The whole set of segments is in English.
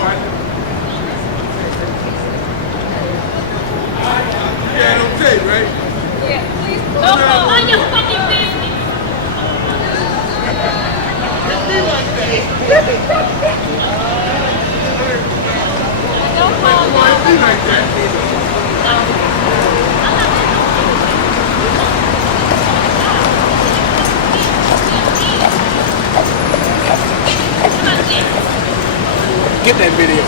Yeah, on tape, right? Yeah, please. Don't call on your fucking business. Don't call Why on it be like that? Get that video.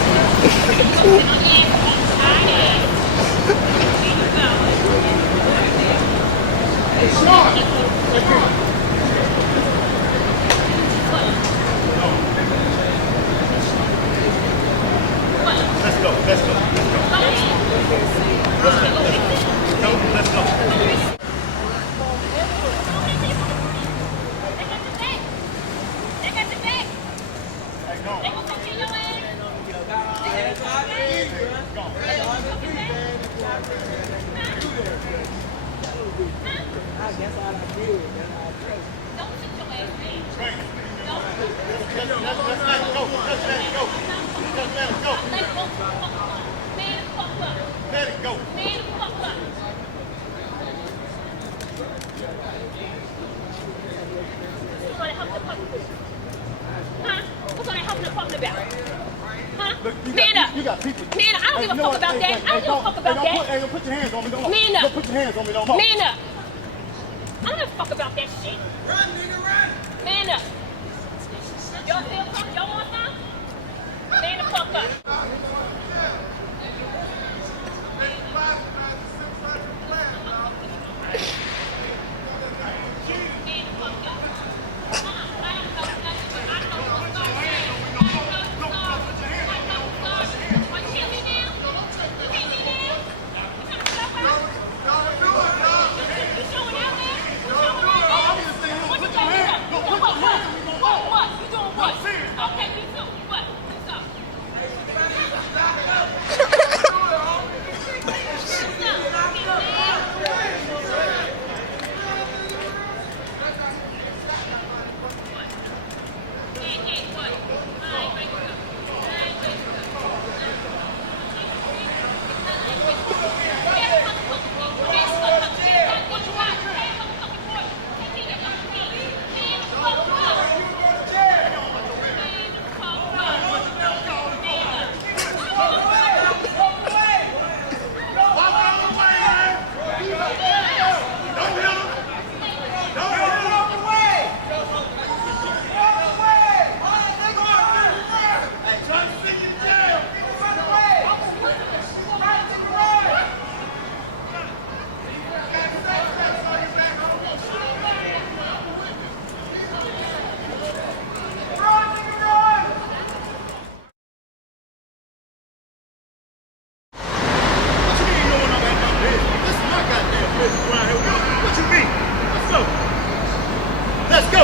Hey, Sean. Let's go. Let's go. Let's go. Let it go. What's gonna help the fucking about? Huh? Look, Man up. You got people. Man, I don't give a fuck about that. I don't give a fuck about that. Hey, don't put your hands on me no more. Man up. Don't put your hands on me no more. Man up. I don't give a fuck about that shit. Run, nigga, run. Man up. Y'all feel something? Y'all want some? Man the fuck up. Okay, me too. What? Let's go. What you mean? Let's go.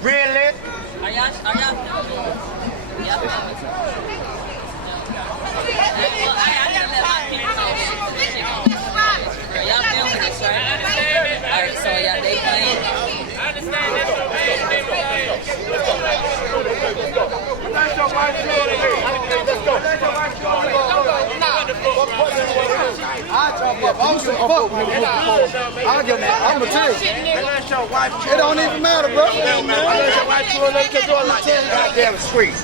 Really? Are y'all filming? Y'all filming? Well, I gotta let my kids know this shit going. Y'all filming this, right? Alright, so y'all, they playing. I understand that's your man. That's your wife. Let's go. That's your wife. I'm gonna tell you. It don't even matter, bro. Goddamn street.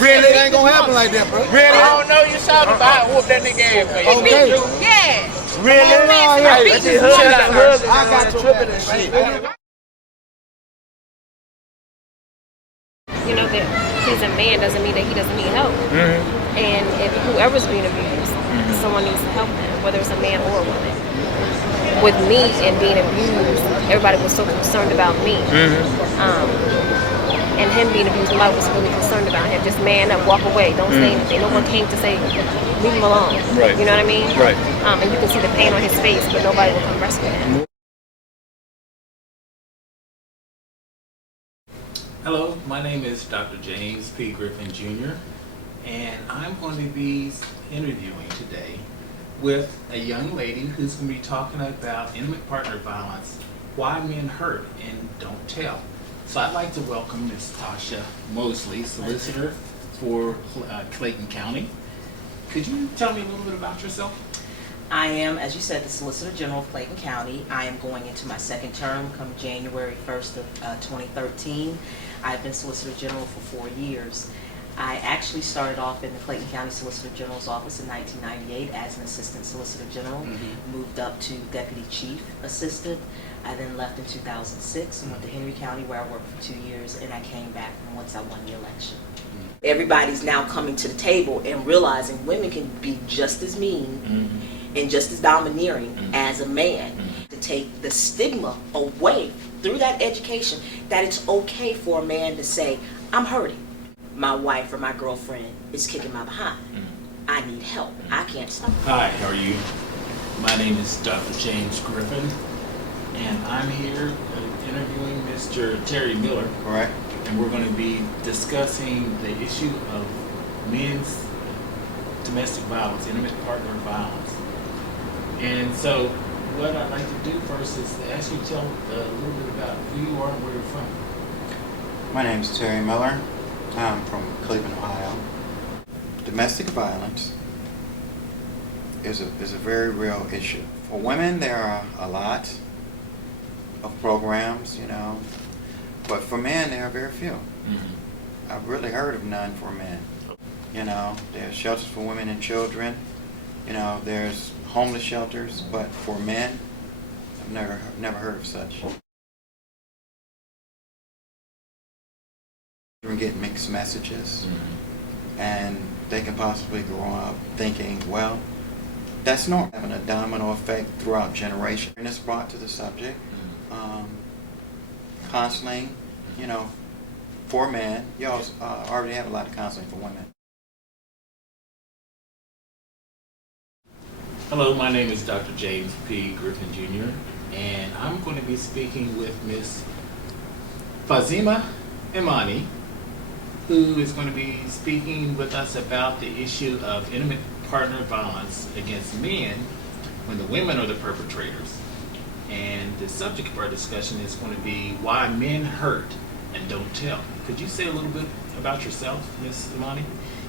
Really? It ain't gonna happen like that, bro. Really? I don't know. You shouted about whoop that nigga ass for you. Okay. Yeah. Really? I got tripping and shit. you know, that he's a man doesn't mean that he doesn't need help. And if whoever's being abused, someone needs to help them, whether it's a man or a woman. With me and being abused, everybody was so concerned about me. And him being abused, nobody was really concerned about him. Just man up, walk away, don't say anything. No one came to say, leave him alone. Right. You know what I mean? Right. And you can see the pain on his face, but nobody will come rescue him. Hello, my name is Dr. James P. Griffin Jr. and I'm going to be interviewing today with a young lady who's going to be talking about intimate partner violence, why men hurt and don't tell. So I'd like to welcome Ms. Tasha Mosley, solicitor for Clayton County. Could you tell me a little bit about yourself? I am, as you said, the Solicitor General of Clayton County. I am going into my second term come January 1st of 2013. I've been Solicitor General for 4 years. I actually started off in the Clayton County Solicitor General's office in 1998 as an Assistant Solicitor General, moved up to Deputy Chief Assistant. I then left in 2006 and went to Henry County where I worked for 2 years, and I came back once I won the election. Everybody's now coming to the table and realizing women can be just as mean and just as domineering as a man. To take the stigma away through that education that it's okay for a man to say, I'm hurting. My wife or my girlfriend is kicking my behind. I need help. I can't stop. Hi, how are you? My name is Dr. James Griffin, and I'm here interviewing Mr. Terry Miller. Correct. And we're going to be discussing the issue of men's domestic violence, intimate partner violence. And so what I'd like to do first is to ask you to tell a little bit about who you are and where you're from. My name is Terry Miller. I'm from Cleveland, Ohio. Domestic violence is a very real issue. For women, there are a lot of programs, you know, but for men, there are very few. I've really heard of none for men. You know, there's shelters for women and children. You know, there's homeless shelters, but for men, I've never heard of such. Children get mixed messages, and they can possibly grow up thinking, well, that's not having a domino effect throughout generations. And it's brought to the subject. Counseling, you know, for men. You also already have a lot of counseling for women. Hello, my name is Dr. James P. Griffin Jr. and I'm going to be speaking with Ms. Fazima Imani, who is going to be speaking with us about the issue of intimate partner violence against men when the women are the perpetrators. And the subject of our discussion is going to be why men hurt and don't tell. Could you say a little bit about yourself, Ms. Imani?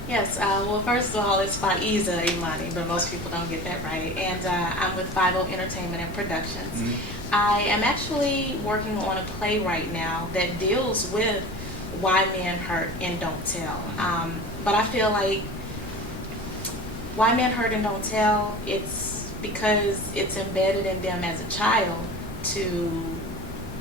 Yes, well, first of all, it's Faiza Imani, but most people don't get that right. And I'm with 50 Entertainment and Productions. I am actually working on a play right now that deals with why men hurt and don't tell. But I feel like why men hurt and don't tell, it's because it's embedded in them as a child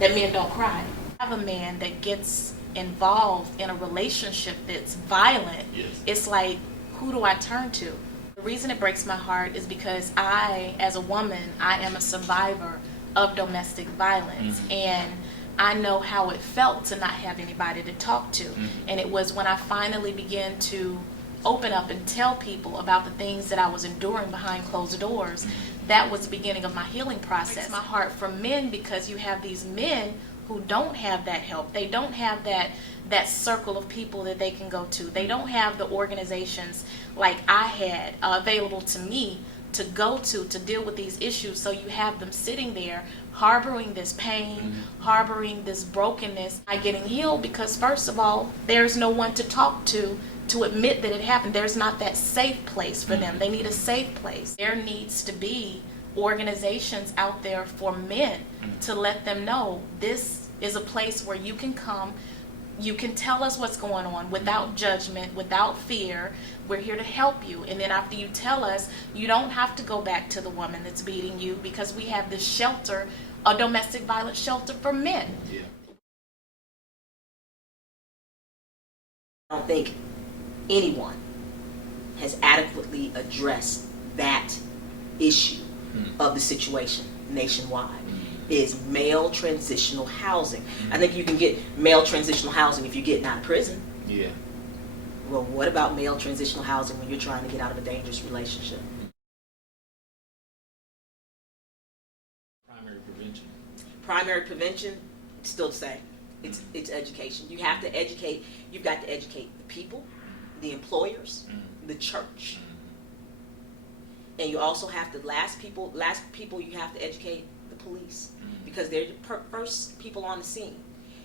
that men don't cry. I have a man that gets involved in a relationship that's violent. It's like, who do I turn to? The reason it breaks my heart is because I, as a woman, I am a survivor of domestic violence, and I know how it felt to not have anybody to talk to. And it was when I finally began to open up and tell people about the things that I was enduring behind closed doors, that was the beginning of my healing process. My heart for men, because you have these men who don't have that help. They don't have that circle of people that they can go to. They don't have the organizations like I had available to me to go to deal with these issues. So you have them sitting there harboring this pain, harboring this brokenness, not getting healed, because first of all, there's no one to talk to admit that it happened. There's not that safe place for them. They need a safe place. There needs to be organizations out there for men to let them know this is a place where you can come, you can tell us what's going on without judgment, without fear. We're here to help you. And then after you tell us, you don't have to go back to the woman that's beating you, because we have this shelter, a domestic violence shelter for men. I don't think anyone has adequately addressed that issue of the situation nationwide. Is male transitional housing. I think you can get male transitional housing if you're getting out of prison. Yeah. Well, what about male transitional housing when you're trying to get out of a dangerous relationship? Primary prevention. Primary prevention, still the same. It's education. You have to educate. You've got to educate the people, the employers, the church, and you also have to last people you have to educate the police, because they're the first people on the scene.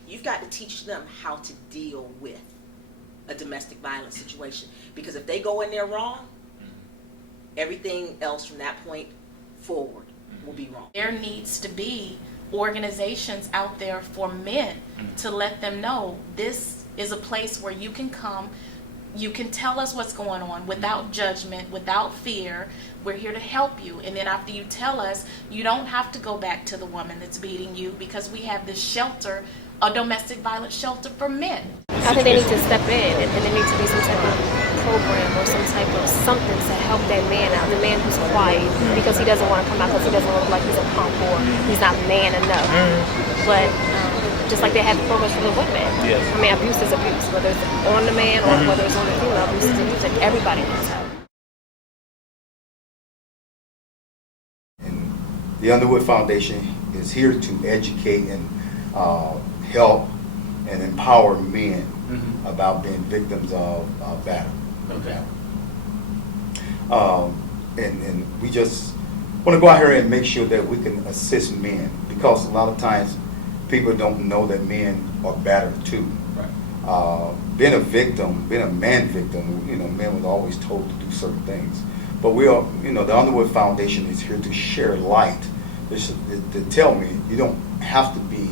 You've got to teach them how to deal with a domestic violence situation, because if they go in there wrong, everything else from that point forward will be wrong. There needs to be organizations out there for men to let them know this is a place where you can come, you can tell us what's going on without judgment, without fear. We're here to help you. And then after you tell us, you don't have to go back to the woman that's beating you, because we have this shelter, a domestic violence shelter for men. I think they need to step in, and there needs to be some type of program or some type of something to help that man out, the man who's quiet because he doesn't want to come out because he doesn't look like he's a punk or he's not man enough. But just like they have programs for the women. Yes. I mean, abuse is abuse, whether it's on the man or whether it's on the female. Abuse is abuse, and everybody needs help. The Underwood Foundation is here to educate and help and empower men about being victims of battery. Okay. And we just want to go out here and make sure that we can assist men, because a lot of times people don't know that men are battered too. Right. Being a victim, being a man victim, men was always told to do certain things. But we are, the Underwood Foundation is here to share light, to tell me you don't have to be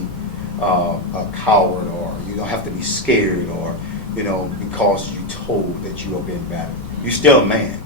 a coward, or you don't have to be scared, or because you're told that you are being battered. You're still a man.